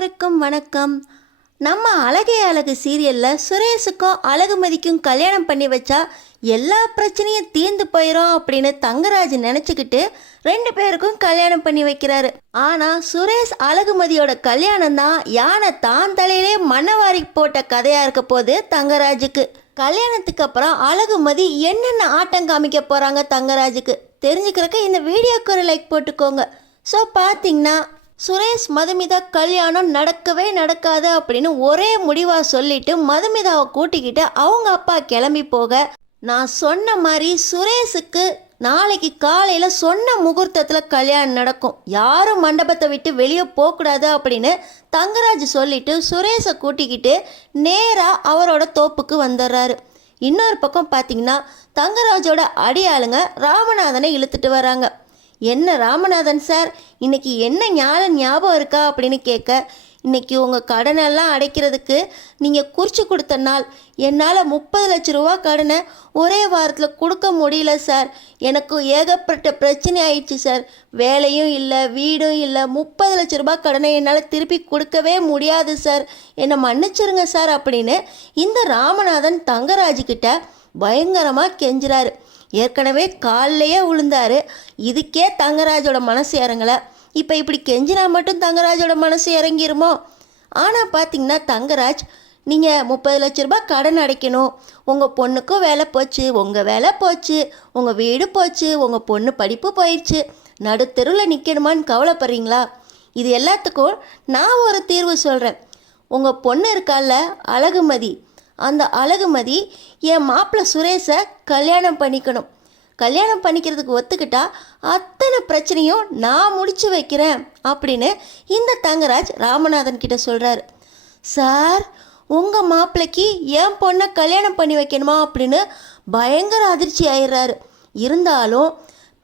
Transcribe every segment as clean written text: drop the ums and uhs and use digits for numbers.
எல்லாருக்கும் வணக்கம். நம்ம அழகே அழகு சீரியலில் சுரேஷுக்கும் அழகுமதிக்கும் கல்யாணம் பண்ணி வச்சா எல்லா பிரச்சனையும் தீர்ந்து போயிடும் அப்படின்னு தங்கராஜ் நினச்சிக்கிட்டு 2 பேருக்கும் கல்யாணம் பண்ணி வைக்கிறாரு. ஆனால் சுரேஷ் அழகுமதியோட கல்யாணம் தான் யானை தான் தலையிலே மண்ணவாரி போட்ட கதையாக இருக்க போது தங்கராஜுக்கு. கல்யாணத்துக்கு அப்புறம் அழகுமதி என்னென்ன ஆட்டம் காமிக்க போகிறாங்க தங்கராஜுக்கு தெரிஞ்சுக்கிறக்க இந்த வீடியோக்கு ஒரு லைக் போட்டுக்கோங்க. ஸோ பார்த்தீங்கன்னா சுரேஷ் மதுமிதா கல்யாணம் நடக்கவே நடக்காது அப்படின்னு ஒரே முடிவாக சொல்லிட்டு மதுமிதாவை கூட்டிக்கிட்டு அவங்க அப்பா கிளம்பி போக, நான் சொன்ன மாதிரி சுரேஷுக்கு நாளைக்கு காலையில் சொன்ன முகூர்த்தத்தில் கல்யாணம் நடக்கும், யாரும் மண்டபத்தை விட்டு வெளியே போகக்கூடாது அப்படின்னு தங்கராஜ் சொல்லிட்டு சுரேஷை கூட்டிக்கிட்டு நேராக அவரோட தோப்புக்கு வந்துடுறாரு. இன்னொரு பக்கம் பார்த்தீங்கன்னா தங்கராஜோட அடியாளுங்க ராமநாதனை இழுத்துட்டு வராங்க. என்ன ராமநாதன் சார், இன்னைக்கு என்ன ஞாபகம் இருக்கா அப்படின்னு கேட்க, இன்னைக்கு உங்கள் கடனெல்லாம் அடைக்கிறதுக்கு நீங்கள் குறித்து கொடுத்த நாள், என்னால் 30 லட்ச ரூபா கடனை ஒரே வாரத்தில் கொடுக்க முடியல சார், எனக்கு ஏகப்பட்ட பிரச்சனை ஆயிடுச்சு சார், வேலையும் இல்லை வீடும் இல்லை, 30 லட்ச ரூபா கடனை என்னால் திருப்பி கொடுக்கவே முடியாது சார், என்னை மன்னிச்சிருங்க சார் அப்படின்னு இந்த ராமநாதன் தங்கராஜுக்கிட்ட பயங்கரமாக கெஞ்சுறாரு. ஏற்கனவே காலிலேயே விழுந்தாரு, இதுக்கே தங்கராஜோட மனசு இறங்கலை, இப்போ இப்படி கெஞ்சினா மட்டும் தங்கராஜோட மனசு இறங்கிருமோ? ஆனால் பார்த்தீங்கன்னா தங்கராஜ், நீங்கள் 30 லட்ச ரூபாய் கடன் அடைக்கணும், உங்கள் பொண்ணுக்கும் வேலை போச்சு, உங்கள் வேலை போச்சு, உங்கள் வீடு போச்சு, உங்கள் பொண்ணு படிப்பு போயிடுச்சு, நடுத்தெருவில் நிற்கணுமான்னு கவலைப்படுறீங்களா? இது எல்லாத்துக்கும் நான் ஒரு தீர்வு சொல்கிறேன். உங்கள் பொண்ணு இருக்கால அழகுமதி, அந்த அழகுமதி என் மாப்பிள்ளை சுரேஷை கல்யாணம் பண்ணிக்கணும், கல்யாணம் பண்ணிக்கிறதுக்கு ஒத்துக்கிட்டா அத்தனை பிரச்சனையும் நான் முடிச்சு வைக்கிறேன் அப்படின்னு இந்த தங்கராஜ் ராமநாதன் கிட்ட சொல்கிறாரு. சார், உங்கள் மாப்பிள்ளைக்கு என் பொண்ணை கல்யாணம் பண்ணி வைக்கணுமா அப்படின்னு பயங்கர அதிர்ச்சி ஆயிடுறாரு. இருந்தாலும்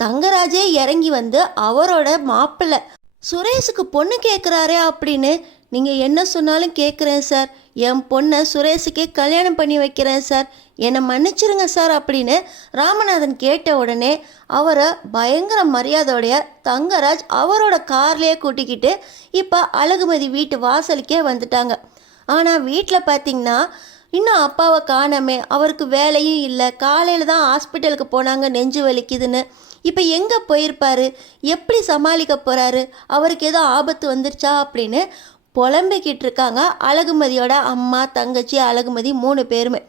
தங்கராஜே இறங்கி வந்து அவரோட மாப்பிள்ளை சுரேஷுக்கு பொண்ணு கேட்குறாரே அப்படின்னு, நீங்கள் என்ன சொன்னாலும் கேட்குறேன் சார், என் பொண்ணை சுரேஷுக்கே கல்யாணம் பண்ணி வைக்கிறேன் சார், என்னை மன்னிச்சிருங்க சார் அப்படின்னு ராமநாதன் கேட்ட உடனே அவரை பயங்கர மரியாதையோடைய தங்கராஜ் அவரோட கார்லேயே கூட்டிக்கிட்டு இப்போ அழகுமதி வீட்டு வாசலுக்கே வந்துட்டாங்க. ஆனால் வீட்டில் பார்த்தீங்கன்னா இன்னும் அப்பாவை காணாமே, அவருக்கு வேலையும் இல்லை, காலையில் தான் ஹாஸ்பிட்டலுக்கு போனாங்க நெஞ்சு வலிக்குதுன்னு, இப்போ எங்கே போயிருப்பார், எப்படி சமாளிக்க போகிறாரு, அவருக்கு ஏதோ ஆபத்து வந்துருச்சா அப்படின்னு புலம்பிக்கிட்டு இருக்காங்க அழகுமதியோட அம்மா தங்கச்சி அழகுமதி 3 பேருமே.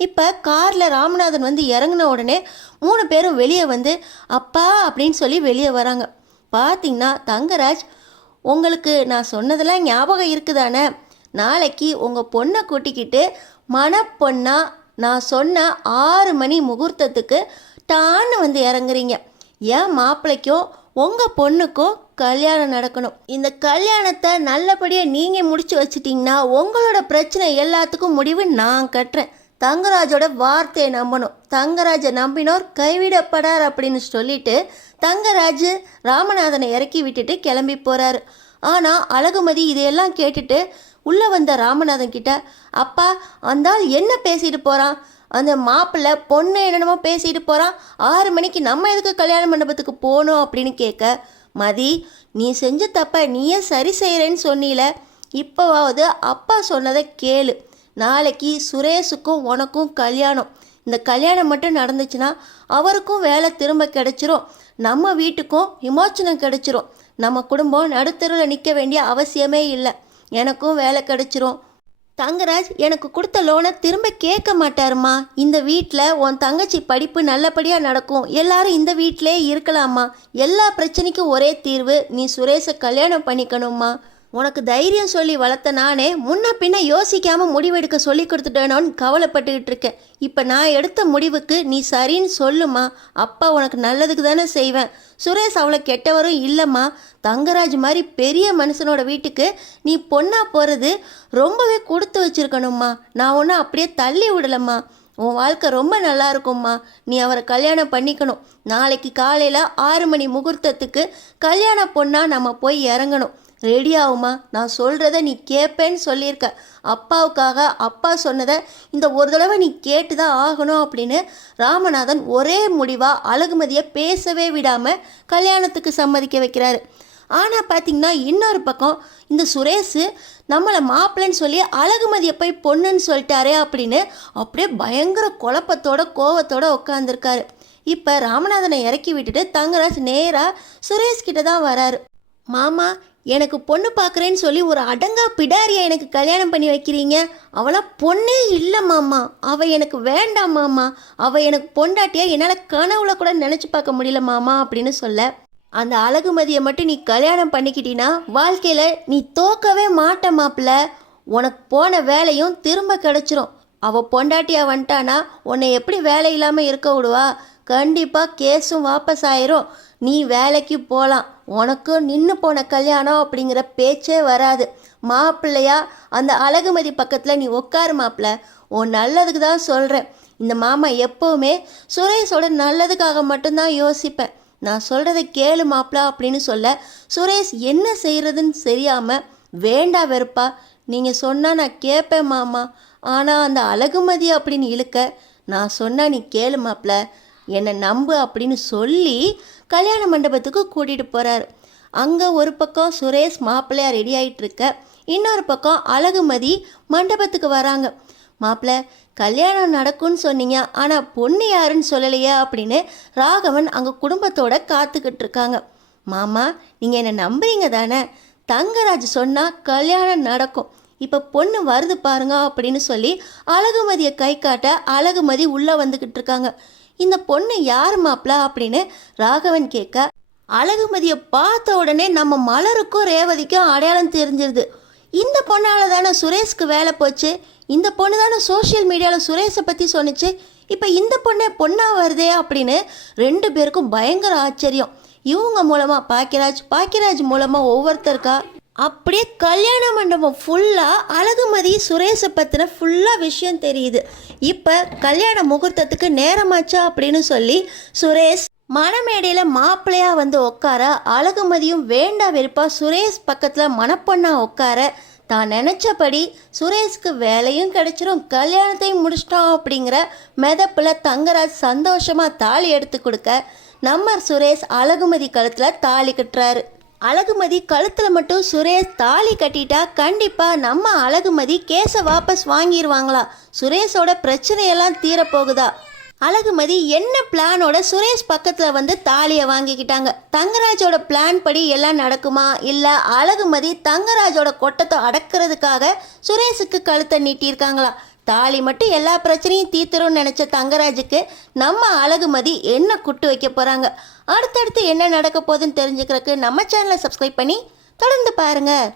இப்போ காரில் ராமநாதன் வந்து இறங்கின உடனே 3 பேரும் வெளியே வந்து அப்பா அப்படின்னு சொல்லி வெளியே வராங்க. பார்த்தீங்கன்னா தங்கராஜ், உங்களுக்கு நான் சொன்னதெல்லாம் ஞாபகம் இருக்குதானே, நாளைக்கு உங்கள் பொண்ணை கூட்டிக்கிட்டு மணப்பொண்ணா நான் சொன்ன 6 மணி முகூர்த்தத்துக்கு டான்னு வந்து இறங்குறீங்க. என் மாப்பிள்ளைக்கும் உங்கள் பொண்ணுக்கும் கல்யாணம் நடக்கணும். இந்த கல்யாணத்தை நல்லபடியாக நீங்கள் முடிச்சு வச்சிட்டிங்கன்னா உங்களோட பிரச்சனை எல்லாத்துக்கும் முடிவு நான் கட்டுறேன். தங்கராஜோட வார்த்தையை நம்பணும், தங்கராஜை நம்பினோர் கைவிடப்படார் அப்படின்னு சொல்லிட்டு தங்கராஜ் ராமநாதனை இறக்கி விட்டுட்டு கிளம்பி போகிறாரு. ஆனால் அழகுமதி இதையெல்லாம் கேட்டுட்டு உள்ளே வந்த ராமநாதன் கிட்ட, அப்பா அந்த என்ன பேசிட்டு போகிறான், அந்த மாப்பிள்ளை பொண்ணு என்னென்னமோ பேசிட்டு போகிறான், 6 மணிக்கு நம்ம எதுக்கு கல்யாண மண்டபத்துக்கு போகணும் அப்படின்னு கேட்க, மதி நீ செஞ்ச தப்ப நீயே சரி செய்கிறேன்னு சொன்னீல, இப்போவாவது அப்பா சொன்னதை கேளு, நாளைக்கு சுரேஷுக்கும் உனக்கும் கல்யாணம், இந்த கல்யாணம் மட்டும் நடந்துச்சுன்னா அவருக்கும் வேலை திரும்ப கிடைச்சிரும், நம்ம வீட்டுக்கும் விமோச்சனம் கிடைச்சிரும், நம்ம குடும்பம் நடுத்தருவில் நிற்க வேண்டிய அவசியமே இல்லை, எனக்கும் வேலை கிடைச்சிரும். தங்கராஜ் எனக்கு கொடுத்த லோனை திரும்ப கேட்க மாட்டாருமா, இந்த வீட்டில் உன் தங்கச்சி படிப்பு நல்லபடியாக நடக்கும், எல்லாரும் இந்த வீட்டிலே இருக்கலாமா, எல்லா பிரச்சனைக்கும் ஒரே தீர்வு, நீ சுரேஷை கல்யாணம் பண்ணிக்கணுமா, உனக்கு தைரியம் சொல்லி வளர்த்த நானே முன்ன பின்ன யோசிக்காமல் முடிவெடுக்க சொல்லி கொடுத்துட்டேனோன்னு கவலைப்பட்டுக்கிட்டு இருக்கேன், இப்போ நான் எடுத்த முடிவுக்கு நீ சரின்னு சொல்லுமா, அப்பா உனக்கு நல்லதுக்கு தானே செய்வேன், சுரேஷ் அவ்வளோ கெட்டவரும் இல்லைம்மா, தங்கராஜ் மாதிரி பெரிய மனுஷனோட வீட்டுக்கு நீ பொண்ணா போகிறது ரொம்பவே கொடுத்து வச்சுருக்கணும்மா, நான் ஒன்றும் அப்படியே தள்ளி விடலம்மா, உன் வாழ்க்கை ரொம்ப நல்லா இருக்கும்மா, நீ அவரை கல்யாணம் பண்ணிக்கணும், நாளைக்கு காலையில் 6 மணி முகூர்த்தத்துக்கு கல்யாண பொண்ணாக நம்ம போய் இறங்கணும், ரெடி ஆகுமா, நான் சொல்கிறத நீ கேட்பேன்னு சொல்லியிருக்க, அப்பாவுக்காக அப்பா சொன்னதை இந்த ஒரு தடவை நீ கேட்டு தான் ஆகணும் அப்படின்னு ராமநாதன் ஒரே முடிவாக அழகுமதியை பேசவே விடாமல் கல்யாணத்துக்கு சம்மதிக்க வைக்கிறாரு. ஆனால் பார்த்தீங்கன்னா இன்னொரு பக்கம் இந்த சுரேஷ் நம்மளை மாப்பிள்ளைன்னு சொல்லி அழகுமதியை போய் பொண்ணுன்னு சொல்லிட்டாரே அப்படின்னு அப்படியே பயங்கர குழப்பத்தோட கோவத்தோட உட்காந்துருக்காரு. இப்போ ராமநாதனை இறக்கி விட்டுட்டு தங்கராஜ் நேராக சுரேஷ் கிட்ட தான் வராரு. மாமா, எனக்கு பொண்ணு பார்க்குறேன்னு சொல்லி ஒரு அடங்கா பிடாரியை எனக்கு கல்யாணம் பண்ணி வைக்கிறீங்க. அவளாம் பொண்ணே இல்லை மாமா, அவள் எனக்கு வேண்டாம் மாமா, அவள் எனக்கு பொண்டாட்டியா என்னால் கனவுல கூட நினச்சி பார்க்க முடியல மாமா அப்படின்னு சொல்ல, அந்த அழகுமதியை மட்டும் நீ கல்யாணம் பண்ணிக்கிட்டீன்னா வாழ்க்கையில் நீ தோக்கவே மாட்ட மாப்பிள்ள. உனக்கு போன வேலையும் திரும்ப கிடச்சிரும். அவள் பொண்டாட்டியா வந்துட்டானா உன்னை எப்படி வேலை இல்லாமல் இருக்க விடுவா? கண்டிப்பாக கேஸும் வாபஸ் ஆயிரும். நீ வேலைக்கு போகலாம். உனக்கு நின்று போன கல்யாணம் அப்படிங்கிற பேச்சே வராது. மாப்பிள்ளையா அந்த அழகுமதி பக்கத்தில் நீ உட்காரு மாப்பிள்ள. உன் நல்லதுக்கு தான் சொல்கிறேன். இந்த மாமா எப்போவுமே சுரேஷோட நல்லதுக்காக மட்டும்தான் யோசிப்பேன். நான் சொல்கிறத கேளு மாப்பிள்ள அப்படின்னு சொல்ல, சுரேஷ் என்ன செய்கிறதுன்னு தெரியாமல் வேண்டா வெறுப்பா, நீங்கள் சொன்னால் நான் கேட்பேன் மாமா, ஆனால் அந்த அழகுமதி அப்படின்னு இழுக்க, நான் சொன்னால் நீ கேளு மாப்பிள்ள, என்னை நம்பு அப்படின்னு சொல்லி கல்யாண மண்டபத்துக்கு கூட்டிகிட்டு போகிறாரு. அங்கே ஒரு பக்கம் சுரேஷ் மாப்பிள்ளையா ரெடி ஆகிட்டு இருக்க, இன்னொரு பக்கம் அழகுமதி மண்டபத்துக்கு வராங்க. மாப்பிள்ள, கல்யாணம் நடக்கும்னு சொன்னீங்க, ஆனால் பொண்ணு யாருன்னு சொல்லலையே அப்படின்னு ராகவன் அங்கே குடும்பத்தோட காத்துக்கிட்டு இருக்காங்க. மாமா, நீங்கள் என்னை நம்புறீங்க தானே? தங்கராஜ் சொன்னால் கல்யாணம் நடக்கும். இப்போ பொண்ணு வருது பாருங்க அப்படின்னு சொல்லி அழகுமதியை கை காட்ட அழகுமதி உள்ளே வந்துக்கிட்டு இருக்காங்க. இந்த பொண்ணு யார் மாப்பிள்ள அப்படின்னு ராகவன் கேட்க, அழகுமதியை பார்த்த உடனே நம்ம மலருக்கும் ரேவதிக்கும் அடையாளம் தெரிஞ்சிருது. இந்த பொண்ணால் தானே சுரேஷ்க்கு வேலை போச்சு. இந்த பொண்ணு தானே சோஷியல் மீடியாவில் சுரேஷை பற்றி சொன்னிச்சு. இப்போ இந்த பொண்ணே பொண்ணா வருதே அப்படின்னு ரெண்டு பேருக்கும் பயங்கர ஆச்சரியம். இவங்க மூலமாக பாக்கியராஜ் மூலமாக ஒவ்வொருத்தருக்கா அப்படியே கல்யாண மண்டபம் ஃபுல்லாக அழகுமதி சுரேஷை பற்றின ஃபுல்லாக விஷயம் தெரியுது. இப்போ கல்யாண முகூர்த்தத்துக்கு நேரமாச்சா அப்படின்னு சொல்லி சுரேஷ் மணமேடையில் மாப்பிள்ளையாக வந்து உட்கார, அழகுமதியும் வேண்டா வெறுப்பா சுரேஷ் பக்கத்தில் மணப்பொண்ணா உட்கார, தான் நினச்சபடி சுரேஷ்க்கு வேலையும் கிடைச்சிரும், கல்யாணத்தையும் முடிச்சிட்டோம் அப்படிங்கிற மெதப்பில் தங்கராஜ் சந்தோஷமாக தாலி எடுத்து கொடுக்க, நம்ம சுரேஷ் அழகுமதி கழுத்தில் தாலி கட்டுறாரு. அழகுமதி கழுத்தில் மட்டும் சுரேஷ் தாலி கட்டிட்டா கண்டிப்பாக நம்ம அழகுமதி கேஸை வாபஸ் வாங்கிடுவாங்களா? சுரேஷோட பிரச்சனையெல்லாம் தீரப்போகுதா? அழகுமதி என்ன பிளானோட சுரேஷ் பக்கத்தில் வந்து தாலியை வாங்கிக்கிட்டாங்க? தங்கராஜோட பிளான் படி எல்லாம் நடக்குமா? இல்லை அழகுமதி தங்கராஜோட கொட்டத்தை அடக்கிறதுக்காக சுரேஷுக்கு கழுத்தை நீட்டியிருக்காங்களா? தாலி மட்டும் எல்லா பிரச்சனையும் தீர்த்துரும்னு நினச்ச தங்கராஜுக்கு நம்ம அழகுமதி என்ன குட்டு வைக்க போகிறாங்க? அடுத்தடுத்து என்ன நடக்க போகுதுன்னு தெரிஞ்சுக்கிறதுக்கு நம்ம சேனலை சப்ஸ்கிரைப் பண்ணி தொடர்ந்து பாருங்கள்.